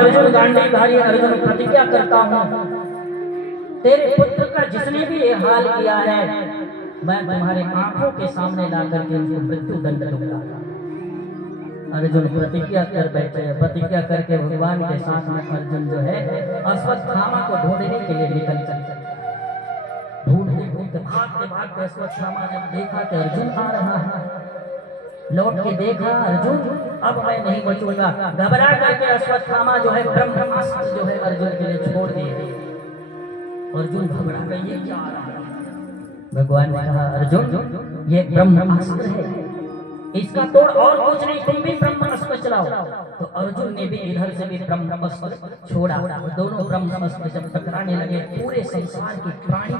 अर्जुन गांडीवधारी अर्जुन प्रतिज्ञा करता हूँ, तेरे पुत्र का जिसने भी ये हाल किया है मैं तुम्हारे आंखों के सामने ला करके उनको मृत्यु दंड दूंगा। अर्जुन प्रतिज्ञा कर बैठे। प्रतिज्ञा करके भगवान के साथ में अर्जुन जो है अश्वत्थामा को ढूंढने के लिए निकल चले। ढूंढते ढूंढते भागते भागते अश्वत्थामा जब देखा कि अर्जुन आ रहा है, लौट के देखा अर्जुन अब मैं नहीं बचूंगा। घबरा करके अश्वत्थामा जो है ब्रह्मास्त्र जो है अर्जुन के लिए छोड़ दिए। अर्जुन घबरा गए, ये क्या आ रहा है? भगवान ने कहा अर्जुन ये ब्रह्मास्त्र है, इसका तोड़ और कुछ नहीं, तुम भी ब्रह्मास्त्र चलाओ। तो अर्जुन ने भी इधर से भी ब्रह्मास्त्र छोड़ा। दोनों ब्रह्मास्त्र जब टकराने लगे पूरे संसार के प्राणी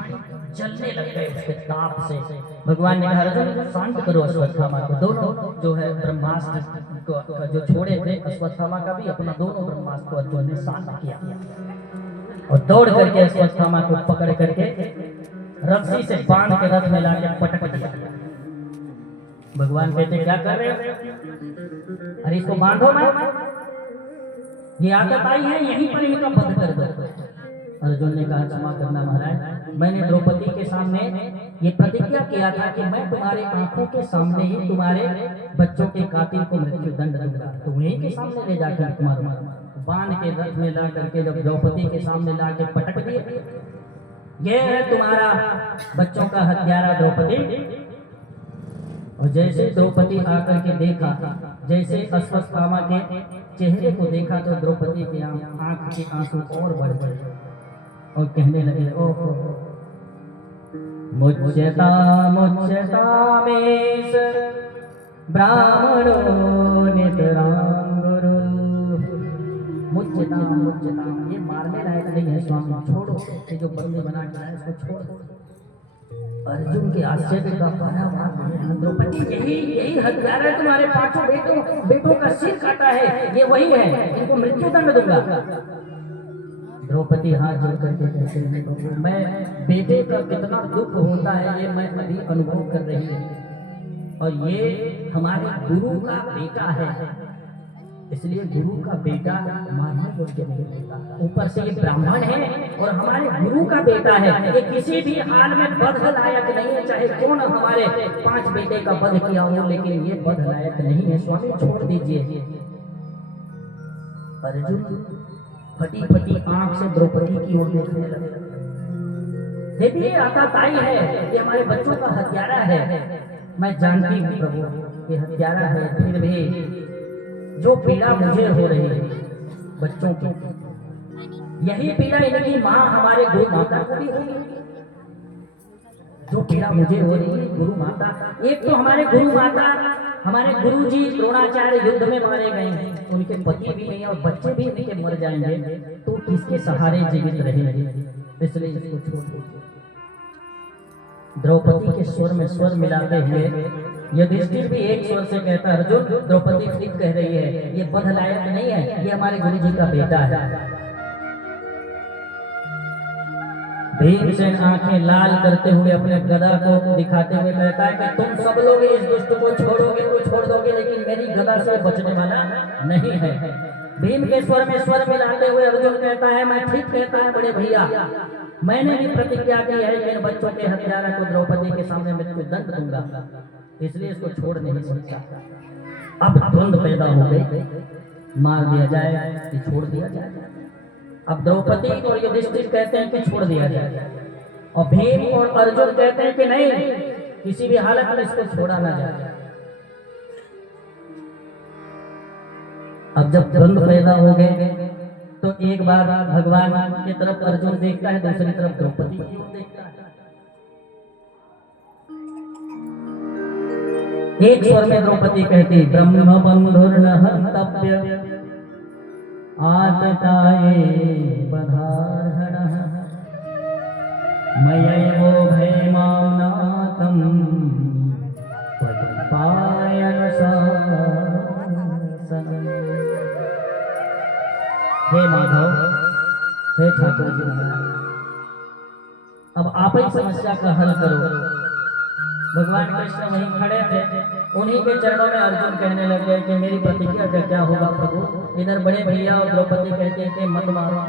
जलने लग गए उसके ताप से। भगवान ने कहा अर्जुन शांत करो अश्वत्थामा को। दोनों जो है ब्रह्मास्त्र जो छोड़े थे अश्वत्थामा का भी अपना दोनों ब्रह्मास्त्र अर्जुन ने शांत किया और दौड़ करके अश्वत्थामा को पकड़ करके रस्सी से बांध के रथ में लाके पटक दिया। भगवान कहते क्या कर रहे हो? अरे इसको बांधो ना, ये आदत आई है, यहीं पर इनका बंद कर दो। अर्जुन ने कहा क्षमा करना महाराज, मैंने द्रौपदी के सामने ये प्रतिज्ञा किया था कि मैं तुम्हारे आंखों के सामने ही तुम्हारे बच्चों के कातिल को मृत्यु दंड दूंगा, तो उन्हीं के सामने ले जाकर मारूंगा। बांध के रथ में ला करके जब द्रौपदी के सामने ला के पटक दिए, ये है तुम्हारा बच्चों का हत्यारा द्रौपदी। और जैसे द्रौपदी आकर के देखा, जैसे अश्वत्थामा के चेहरे को देखा तो द्रौपदी के आंख के आंसू और बढ़ गए और कहने लगे ओहो मुच्यता मुच्यता मेष ब्राह्मणो नितरां गुरु। मुच्यता मुच्यता, ये मारने लायक नहीं है स्वामी, छोड़ो, ये जो बंदी बना के है इसको छोड़ो। अर्जुन के आश्चर्य का पारा द्रौपदी यही हत्यारा तुम्हारे पांचों बेटों का सिर काटा है, ये वही है, इनको मृत्यु दंड दूंगा। द्रौपदी हाथ जोड़ करके कहते हैं मैं बेटे का कितना दुख होता है ये मैं अभी अनुभव कर रही हूँ, और ये हमारे गुरु का बेटा है, इसलिए गुरु का बेटा मारने बोल के नहीं देता। ऊपर से ये ब्राह्मण है और हमारे गुरु का बेटा है, ये किसी भी हाल में वध लायक नहीं है, चाहे कौन हमारे 5 बेटे का वध किया हो, लेकिन ये वध लायक नहीं है, स्वामी छोड़ दीजिए। अर्जुन फटी फटी आंख से द्रौपदी की ओर देखने लगे। ये आताताई है, ये हमारे बच्चों का हत्यारा है। मैं जानती हूँ प्रभु ये हत्यारा है, फिर भी जो पीड़ा मुझे हो रही है बच्चों की, यही पीड़ा इनकी माँ हमारे गुरु माता को भी होगी। जो पीड़ा मुझे हो रही है गुरु माता, एक तो हमारे गुरु माता हमारे गुरु जी द्रोणाचार्य युद्ध में मारे गए हैं, उनके पति भी नहीं और बच्चे भी उनके मर जाएंगे, तो किसके सहारे जीवित रहेंगे? इसलिए इसको छोड़ दीजिए। द्रौपदी के स्वर में स्वर मिलाते हुए युधिष्ठिर भी एक स्वर से कहता अर्जुन द्रौपदी ठीक कह रही है, ये वध लायक नहीं है, ये हमारे गुरु जी का बेटा है। भीमसेन आंखें लाल करते हुए अपने गदा को दिखाते हुए कहता है कि तुम सब लोग इस दुष्ट को छोड़ोगे तो छोड़ दोगे, लेकिन मेरी गदा से बचने वाला नहीं है। भीम के स्वर में स्वर मिलाते हुए अर्जुन कहता है मैं ठीक कहता है बड़े भैया, मैंने भी प्रतिज्ञा की है इन बच्चों के हत्यारा को द्रौपदी के सामने मृत्यु दंड दूंगा, इसलिए इसको छोड़ नहीं सकता। अब द्वंद पैदा हो गए, मार दिया जाए कि छोड़ दिया जाए। अब द्रौपदी और युधिष्ठिर कहते हैं कि छोड़ दिया जाए, और भीम और अर्जुन कहते हैं कि नहीं, किसी भी हालत में इसको छोड़ा ना जाए। अब जब द्वंद पैदा हो गए तो एक बार भगवान की तरफ अर्जुन देखता है, दूसरी तरफ द्रौपदी देखता है। एक स्वर में द्रौपदी कहती ब्रह्म बंधुर्न हन्तव्य आतताये बधार्हणः मयैवो भयमां नातं पदपायन शासनम्। हे माधव, हे ठाकुर जी महाराज, अब आप ही समस्या का हल करो। भगवान कृष्ण वहीं खड़े थे, उन्हीं के चरणों में अर्जुन कहने लगे कि मेरी प्रतिज्ञा का क्या होगा प्रभु? इधर बड़े भैया और द्रौपदी कहते हैं कि मत मारो।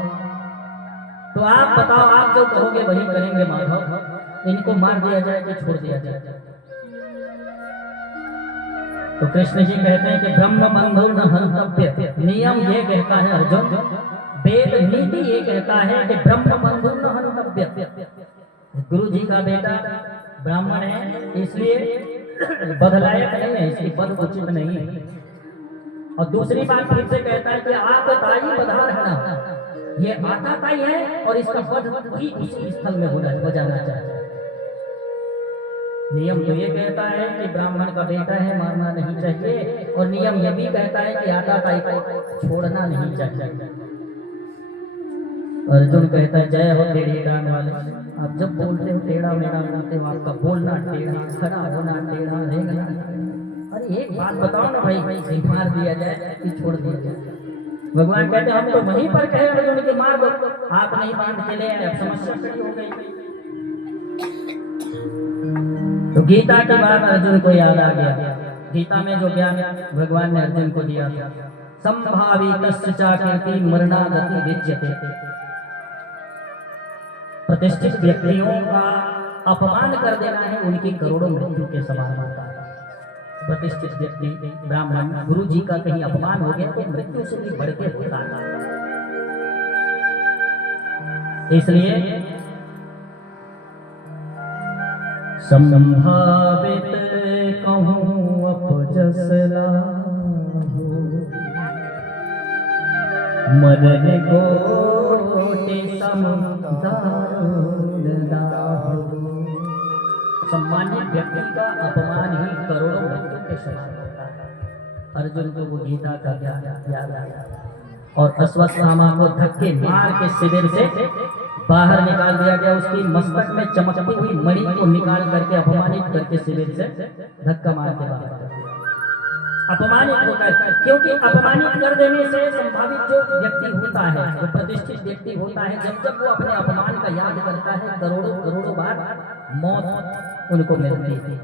तो आप बताओ, आप जो कहोगे वही करेंगे माधव, इनको मार दिया जाए कि छोड़ दिया जाए? तो कृष्ण जी कहते हैं कि ब्रह्म बंधु न हंतव्य, नियम ये कहता है अर्जुन, वेद नीति ये कहता है कि ब्रह्म बंधु न हंतव्य। गुरु जी का बेटा ब्राह्मण है, इसलिए बदलायक नहीं है, इसकी पद उचित नहीं है। और दूसरी बात फिर से कहता है कि आतताई बधारहणा, ये आतताई है और इसका वध भी उसी स्थल में हो जाना चाहिए। नियम तो ये कहता है कि ब्राह्मण का बेटा है, मारना नहीं चाहिए, और नियम ये भी कहता है कि आतताई को छोड़ना नहीं चाहिए। अर्जुन कहता है जय हो टेढ़ी टांग वाले, आप जब बोलते हो टेढ़ा मेढ़ा बोलते हो, आपका बोलना टेढ़ा, खड़ा होना टेढ़ा, रेंगना। अरे एक बात बताओ ना भाई, मार दिया जाए कि छोड़ दिया जाए? भगवान कहते हैं हम तो वहीं पर कहे अर्जुन की मार दो, आप नहीं बांध के ले आए, अब समस्या खड़ी हो गई। तो गीता की बात अर्जुन को याद आ गया। गीता में जो ज्ञान भगवान ने अर्जुन को दिया था, संभावितस्य च कीर्ति मरणादति विद्यते, प्रतिष्ठित व्यक्तियों का अपमान कर देना है उनकी करोड़ों मृत्यु के समान होता है। प्रतिष्ठित व्यक्ति ब्राह्मण गुरु जी का कहीं अपमान हो गया तो मृत्यु से भी बढ़ के होता है। इसलिए संभावित कहूं अपजस लाहू, मदन कोटि सम्मानित व्यक्ति का अपमान ही करोड़ों मृत्यु के समान होता है। अर्जुन को वो गीता का ज्ञान याद आया और अश्वत्थामा को धक्के मार के शिविर से बाहर निकाल दिया गया। उसकी मस्तक में चमकती हुई मणि को निकाल करके अपमानित करके शिविर से धक्का मार के बाहर कर दिया। अपमानित होकर, क्योंकि अपमानित कर देने से संभावित जो व्यक्ति होता है, जो प्रतिष्ठित व्यक्ति होता है, जब जब वो अपने अपमान का याद करता है करोड़ों करोड़ों बार मौत उनको मिलती है।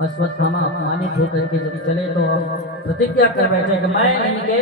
अश्वत्थामा अपमानित होकर के जब चले तो प्रतिज्ञा कर बैठे कि मैं इनके